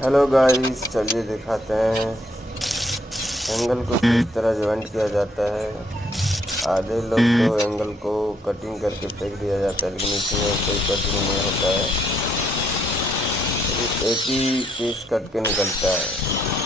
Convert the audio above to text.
Hello guys, चलिए दिखाते हैं एंगल को किस तरह ज्वाइंट किया जाता है। आधे लोग तो एंगल को कटिंग करके फेंक दिया जाता है, लेकिन इसमें कोई कटिंग नहीं होता है, सिर्फ एक ही पीस कट के निकलता है।